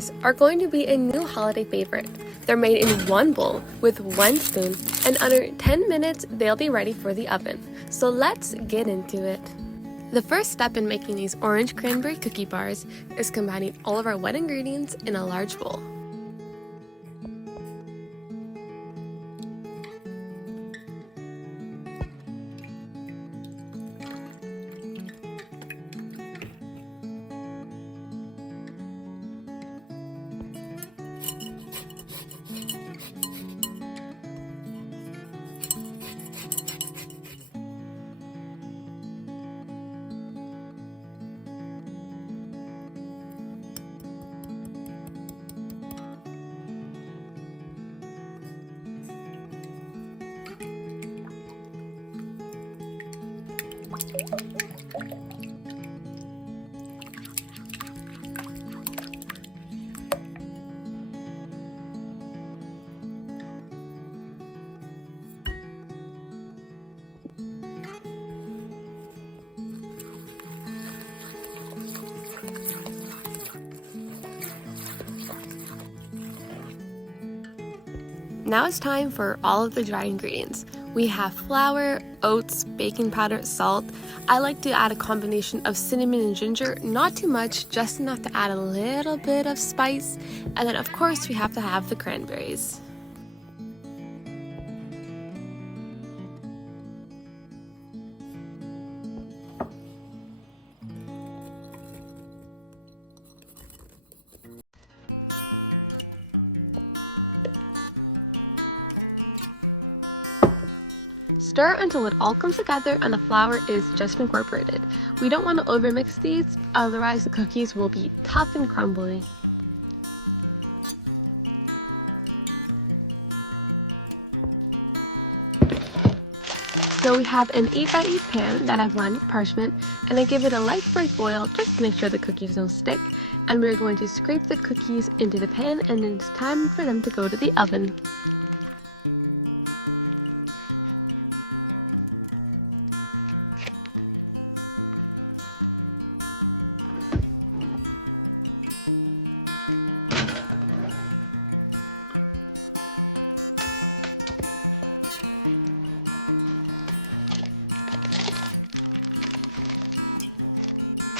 bars are going to be a new holiday favorite. They're made in one bowl with one spoon, and under 10 minutes they'll be ready for the oven. So let's get into it. The first step in making these orange cranberry cookie bars is combining all of our wet ingredients in a large bowl. Now it's time for all of the dry ingredients. We have flour, oats, baking powder, salt. I like to add a combination of cinnamon and ginger, not too much, just enough to add a little bit of spice. And then of course we have to have the cranberries. Stir until it all comes together and the flour is just incorporated. We don't want to overmix these, otherwise the cookies will be tough and crumbly. So we have an 8x8 pan that I've lined with parchment, and I give it a light bright boil just to make sure the cookies don't stick. And we're going to scrape the cookies into the pan, and then it's time for them to go to the oven.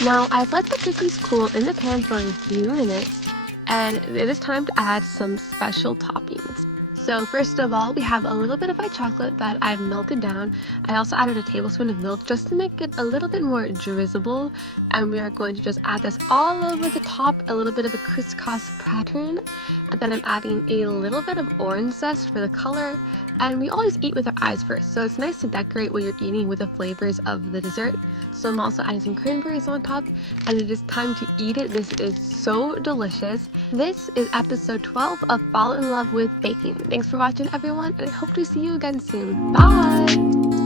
Now I've let the cookies cool in the pan for a few minutes, and it is time to add some special toppings. So first of all, we have a little bit of white chocolate that I've melted down. I also added a tablespoon of milk just to make it a little bit more drizzable, and we are going to just add this all over the top, a little bit of a crisscross pattern. And then I'm adding a little bit of orange zest for the color, and we always eat with our eyes first, so it's nice to decorate what you're eating with the flavors of the dessert. So I'm also adding some cranberries on top, and it is time to eat it. This is so delicious. This is episode 12 of Fall in Love with Baking. Thanks for watching, everyone, and I hope to see you again soon. Bye!